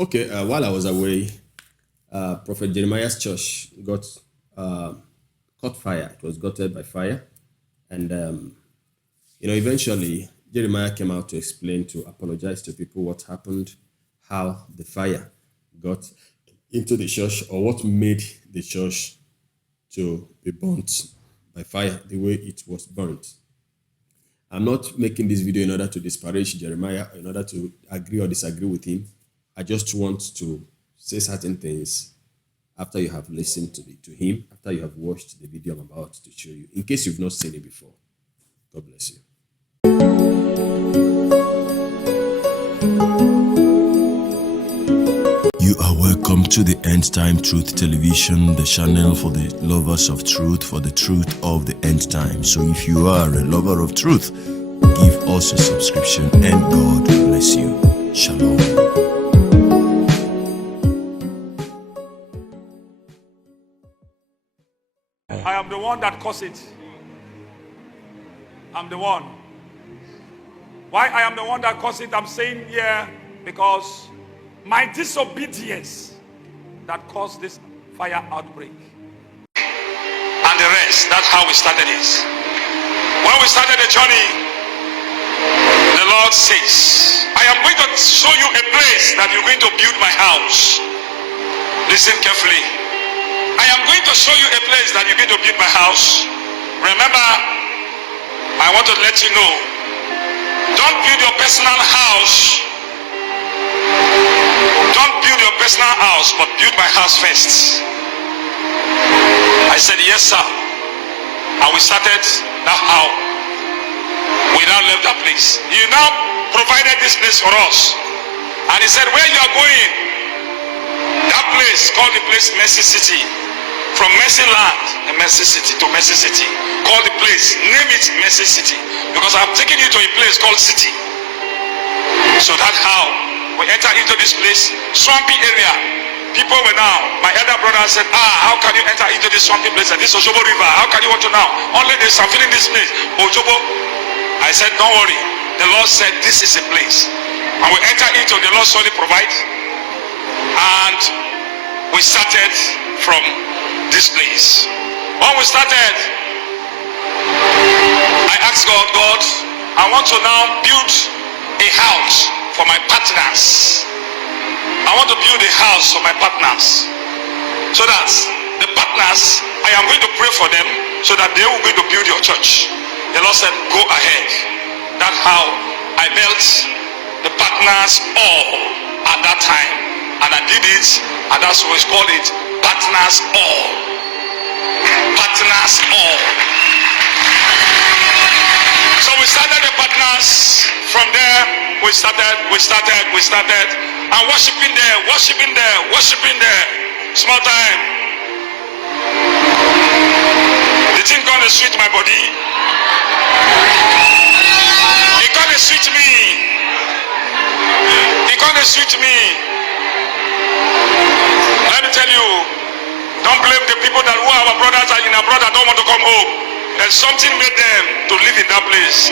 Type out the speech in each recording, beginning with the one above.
Okay, while I was away, Prophet Jeremiah's church got caught fire. It was gutted by fire, and eventually Jeremiah came out to explain, to apologize to people what happened, how the fire got into the church, or what made the church to be burnt by fire the way it was burnt. I'm not making this video in order to disparage Jeremiah, in order to agree or disagree with him. I just want to say certain things after you have listened to him, after you have watched the video I'm about to show you, in case you've not seen it before. God bless you. You are welcome to the End Time Truth Television, the channel for the lovers of truth, for the truth of the end time. So if you are a lover of truth, give us a subscription and God bless you. Shalom. I am the one that caused it. I'm the one. Why I am the one that caused it? I'm saying here because my disobedience that caused this fire outbreak. And the rest, that's how we started it. When we started the journey, the Lord says, I am going to show you a place that you're going to build my house. Listen carefully. I am going to show you a place that you're going to build my house. Remember, I want to let you know, don't build your personal house. Don't build your personal house, but build my house first. I said, yes, sir. And we started that how. We now left that place. You now provided this place for us. And he said, where you are going, that place, called the place Mercy City. From Mercy Land and Mercy City to Mercy City. Call the place, name it Mercy City. Because I'm taking you to a place called City. So that's how we enter into this place, swampy area. People were now, my elder brother said, how can you enter into this swampy place and this Ojobo River? How can you want to now? Only this, I'm feeling this place, Ojobo. I said, don't worry. The Lord said, this is a place. And we enter into, the Lord solely provide. And we started from this place. When we started, I asked God, I want to now build a house for my partners. I want to build a house for my partners. So that the partners, I am going to pray for them so that they will going to build your church. The Lord said, go ahead. That's how I built the partners all at that time. And I did it, and that's what we call it, partners all. Partners all. So we started the partners. From there, we started, and worshiping there. Small time. The thing gonna sweet my body. It gonna sweet me. Let me tell you, don't blame the people that who are our brothers and in abroad that don't want to come home. There's something made them to live in that place.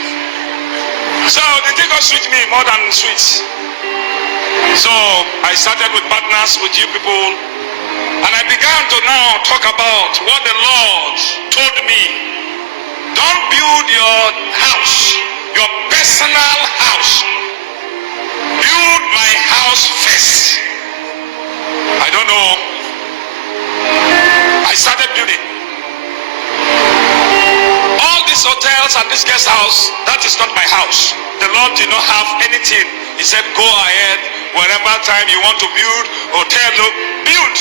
So the thing got sweet me more than sweet. So I started with partners with you people, and I began to now talk about what the Lord told me. Don't build your house, your personal house. Build my house first. I don't know. I started building. All these hotels and this guest house, that is not my house. The Lord did not have anything. He said, go ahead, wherever time you want to build, hotel, build.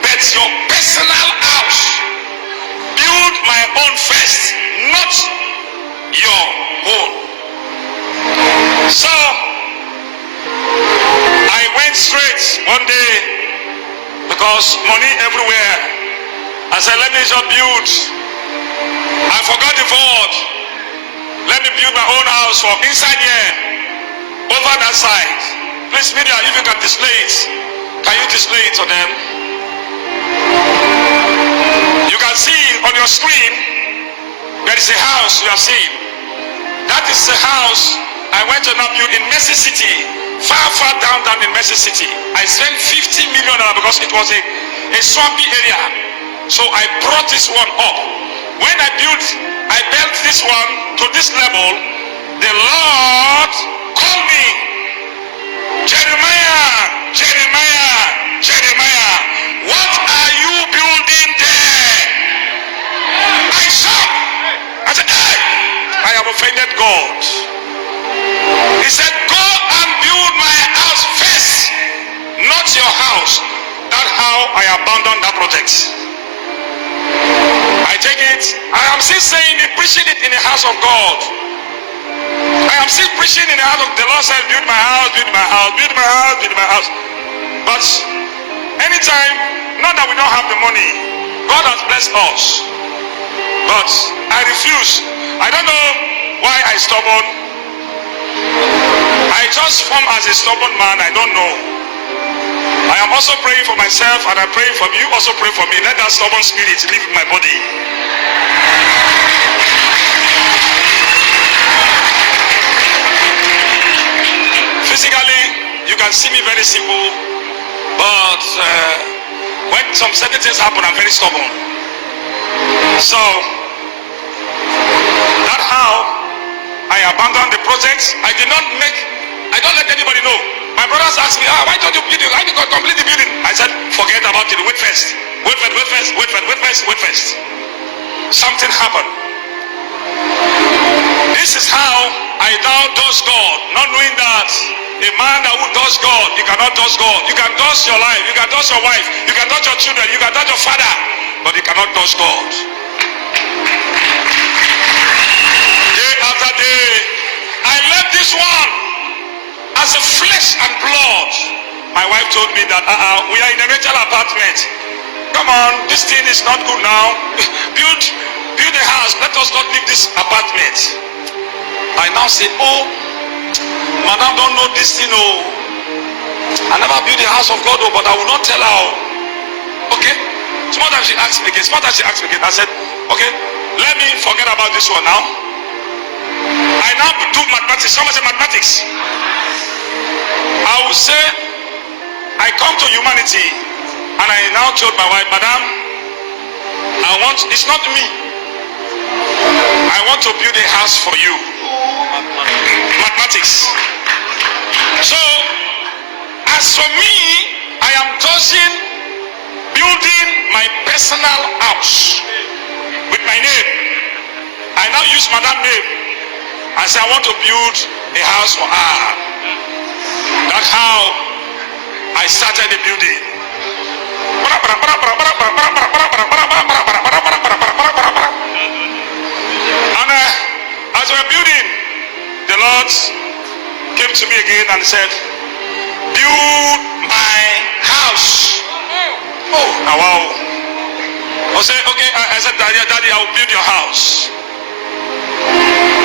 But your personal house, build my own first, not your own. So, I went straight one day, because money everywhere. I said, let me just build. I forgot the word. Let me build my own house from inside here, over that side. Please, media, if you can display it. Can you display it to them? You can see on your screen, there is a house you have seen. That is the house I went to now build in Mercy City. far down in Mercy City. I spent 50 million because it was a swampy area. So I brought this one up. When I built this one to this level, the Lord called me, Jeremiah, Jeremiah, Jeremiah, what are you building there? I saw. I said, hey, I have offended God. He said, go and build my house first, not your house. That's how I abandoned that project. I take it. I am still saying it, preaching it in the house of God. I am still preaching in the house of the Lord. Said, build my house, build my house, build my house, build my house. But anytime, not that we don't have the money, God has blessed us. But I refuse. I don't know why I stubborn. I just form as a stubborn man. I don't know. I am also praying for myself, and I'm praying for you. Also pray for me. Let that stubborn spirit leave my body. Physically, you can see me very simple, but when some certain things happen, I'm very stubborn. So that's how I abandoned the project. I don't let anybody know. My brothers asked me, why don't you build it? Why did you complete the building? I said, forget about it. Wait first. Wait first. Something happened. This is how I now does God, not knowing that a man that who does God, you cannot does God. You can does your life, you can does your wife, you can does your children, you can does your father, but you cannot does God. Day after day, I left this one as a flesh and blood. My wife told me that we are in a rental apartment. Come on, this thing is not good now. Build a house. Let us not leave this apartment. I now say, oh, madam don't know this thing. Oh, I never built a house of God, but I will not tell her. Okay. Sometimes she asked me again. I said, okay, let me forget about this one now. I now do mathematics. Someone say mathematics. I will say, I come to humanity, and I now told my wife, madam, it's not me. I want to build a house for you. Mathematics. So, as for me, I am building my personal house with my name. I now use madam name. I say I want to build a house for her. That's how I started the building. And as we were building, the Lord came to me again and said, build my house. Oh, now wow. I said, okay, I said, Daddy, I will build your house.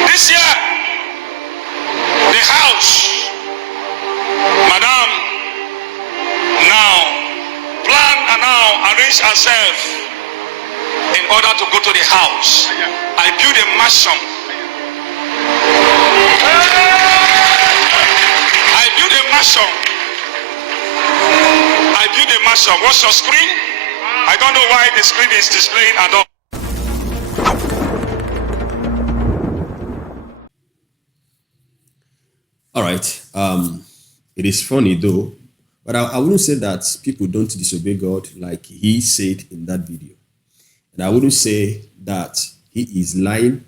This year, the house, madam, now plan and now arrange ourselves in order to go to the house. I build a mansion. I build a mansion. What's your screen? I don't know why the screen is displaying at all. All right. It is funny though, but I wouldn't say that people don't disobey God like he said in that video. And I wouldn't say that he is lying.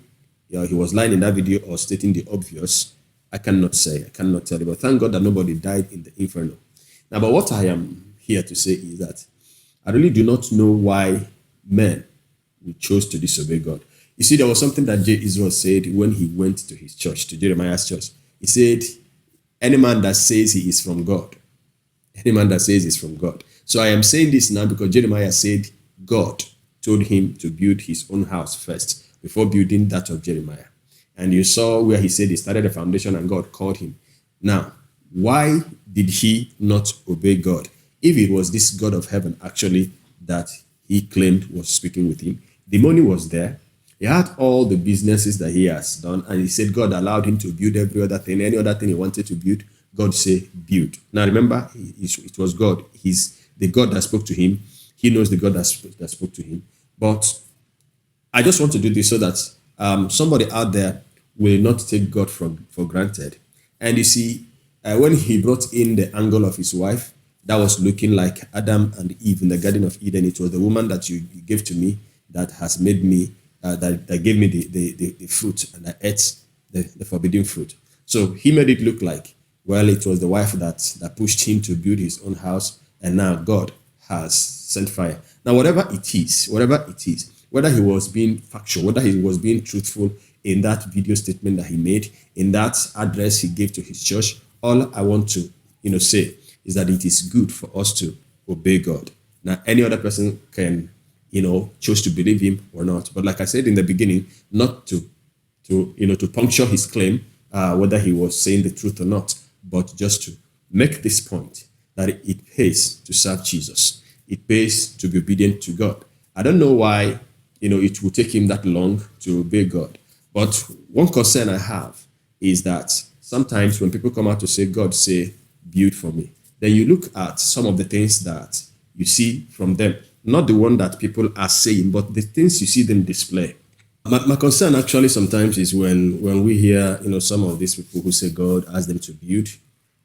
He was lying in that video or stating the obvious. I cannot say. I cannot tell you. But thank God that nobody died in the inferno. Now, but what I am here to say is that I really do not know why men would choose to disobey God. You see, there was something that J. Israel said when he went to his church, to Jeremiah's church. He said, any man that says he is from God, any man that says he's from God. So I am saying this now because Jeremiah said God told him to build his own house first before building that of Jeremiah. And you saw where he said he started a foundation and God called him. Now, why did he not obey God? If it was this God of heaven actually that he claimed was speaking with him, the money was there. He had all the businesses that he has done, and he said God allowed him to build every other thing, any other thing he wanted to build. God say, build. Now remember, it was God. He's the God that spoke to him. He knows the God that spoke to him. But I just want to do this so that somebody out there will not take God for granted. And you see, when he brought in the angle of his wife, that was looking like Adam and Eve in the Garden of Eden. It was the woman that you gave to me that has made me, that gave me the fruit, and I ate the forbidden fruit. So he made it look like, well, it was the wife that pushed him to build his own house, and now God has sent fire. Now, whatever it is, whether he was being factual, whether he was being truthful in that video statement that he made, in that address he gave to his church, all I want to say is that it is good for us to obey God. Now, any other person can choose to believe him or not. But like I said in the beginning, not to puncture his claim, whether he was saying the truth or not, but just to make this point that it pays to serve Jesus. It pays to be obedient to God. I don't know why, it will take him that long to obey God. But one concern I have is that sometimes when people come out to say, God say, build for me, then you look at some of the things that you see from them, not the one that people are saying, but the things you see them display. My concern actually sometimes is when we hear, some of these people who say God asked them to build,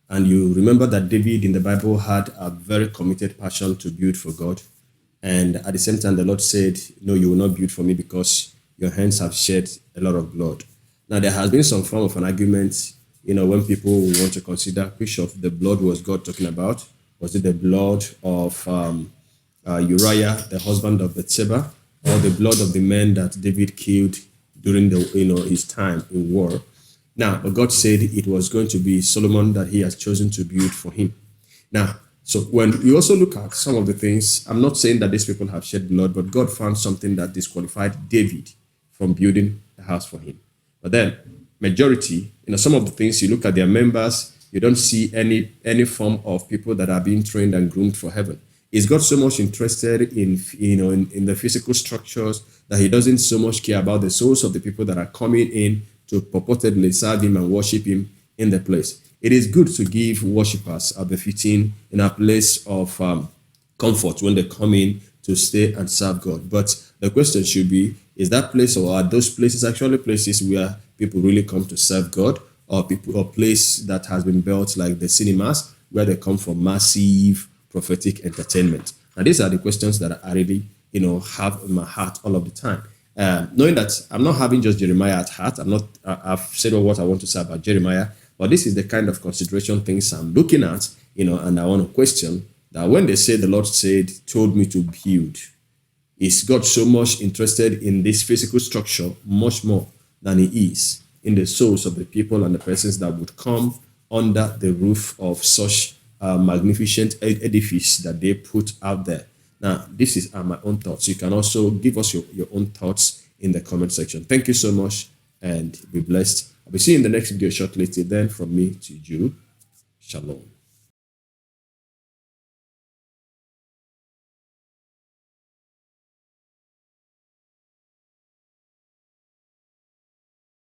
and you remember that David in the Bible had a very committed passion to build for God. And at the same time, the Lord said, no, you will not build for me because your hands have shed a lot of blood. Now, there has been some form of an argument, when people want to consider which of the blood was God talking about. Was it the blood of Uriah, the husband of Bathsheba, or the blood of the men that David killed during his time in war? Now, but God said it was going to be Solomon that he has chosen to build for him. Now, so when you also look at some of the things, I'm not saying that these people have shed blood, but God found something that disqualified David from building the house for him. But then, majority, some of the things, you look at their members, you don't see any form of people that are being trained and groomed for heaven. Is God so much interested in the physical structures that he doesn't so much care about the souls of the people that are coming in to purportedly serve him and worship him in the place? It is good to give worshippers a befitting in a place of comfort when they come in to stay and serve God. But the question should be, is that place, or are those places actually places where people really come to serve God, or place that has been built like the cinemas where they come for massive prophetic entertainment? And these are the questions that I really have in my heart all of the time. Knowing that I'm not having just Jeremiah at heart, I've said what I want to say about Jeremiah, but this is the kind of consideration things I'm looking at, and I want to question that when they say the Lord told me to build, is God so much interested in this physical structure much more than he is in the souls of the people and the persons that would come under the roof of such magnificent edifice that they put out there? Now, this is my own thoughts. You can also give us your own thoughts in the comment section. Thank you so much, and be blessed. I'll be seeing you in the next video shortly. Till then, from me to you, shalom.